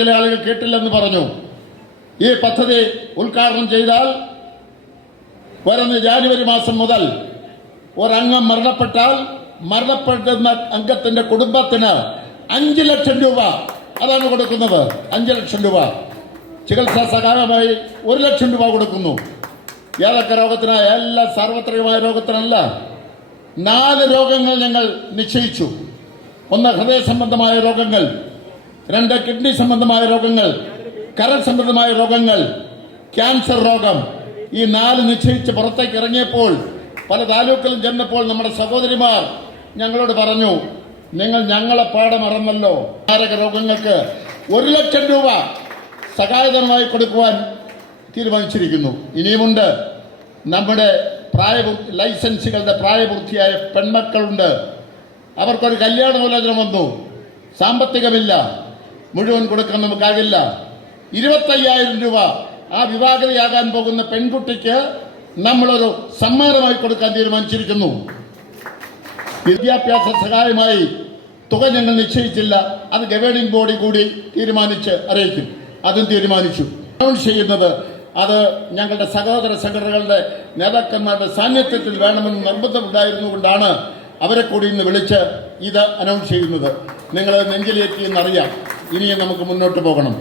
ചില ആളുകൾ കേട്ടില്ലെന്ന് പറഞ്ഞു. ഈ പദ്ധതി ഉദ്ഘാടനം ചെയ്താൽ വരുന്ന ജാനുവരി മാസം മുതൽ ഒരംഗം മരണപ്പെട്ടാൽ മരണപ്പെടുന്ന അംഗത്തിന്റെ കുടുംബത്തിന് 5 ലക്ഷം രൂപ അതാണ് കൊടുക്കുന്നത്. 5 ലക്ഷം രൂപ ചികിത്സാ സഹായമായി 1 ലക്ഷം രൂപ കൊടുക്കുന്നു. ഏതൊക്കെ രോഗത്തിനാ? എല്ലാ സാർവത്രികമായ രോഗത്തിനല്ല. 4 രോഗങ്ങൾ ഞങ്ങൾ നിശ്ചയിച്ചു. 1 ഹൃദയ സംബന്ധമായ രോഗങ്ങൾ, 2 കിഡ്നി സംബന്ധമായ രോഗങ്ങൾ, കരൾ സംബന്ധമായ രോഗങ്ങൾ, ക്യാൻസർ രോഗം. ഈ 4 നിശ്ചയിച്ച് പുറത്തേക്ക് ഇറങ്ങിയപ്പോൾ പല താലൂക്കിലും ചെന്നപ്പോൾ നമ്മുടെ സഹോദരിമാർ ഞങ്ങളോട് പറഞ്ഞു, നിങ്ങൾ ഞങ്ങളെ പാഠമറന്നല്ലോ. മാരക രോഗങ്ങൾക്ക് 1 ലക്ഷം രൂപ സഹായധനമായി കൊടുക്കുവാൻ തീരുമാനിച്ചിരിക്കുന്നു. ഇനിയുമുണ്ട്. നമ്മുടെ ലൈസൻസുകളുടെ പ്രായപൂർത്തിയായ പെൺമക്കളുണ്ട്. അവർക്കൊരു കല്യാണാലോചന വന്നു, സാമ്പത്തികമില്ല, മുഴുവൻ കൊടുക്കാൻ നമുക്കാകില്ല. 25,000 രൂപ ആ വിവാഹിതയാകാൻ പോകുന്ന പെൺകുട്ടിക്ക് നമ്മളൊരു സമ്മാനമായി കൊടുക്കാൻ തീരുമാനിച്ചിരിക്കുന്നു. വിദ്യാഭ്യാസ സഹായമായി തുക ഞങ്ങൾ നിശ്ചയിച്ചില്ല. അത് ഗവേണിംഗ് ബോഡി കൂടി തീരുമാനിച്ച് അറിയിക്കും. അതും തീരുമാനിച്ചു. അനൗൺസ് ചെയ്യുന്നത് അത് ഞങ്ങളുടെ സഹോദര സംഘടനകളുടെ നേതാക്കന്മാരുടെ സാന്നിധ്യത്തിൽ വേണമെന്ന് നിർബന്ധമുണ്ടായിരുന്നുകൊണ്ടാണ് അവരെ കൂടി ഇന്ന് വിളിച്ച് ഇത് അനൗൺസ് ചെയ്യുന്നത്. നിങ്ങൾ നെഞ്ചിലേറ്റി എന്നറിയാം. ഇനിയും നമുക്ക് മുന്നോട്ട് പോകണം.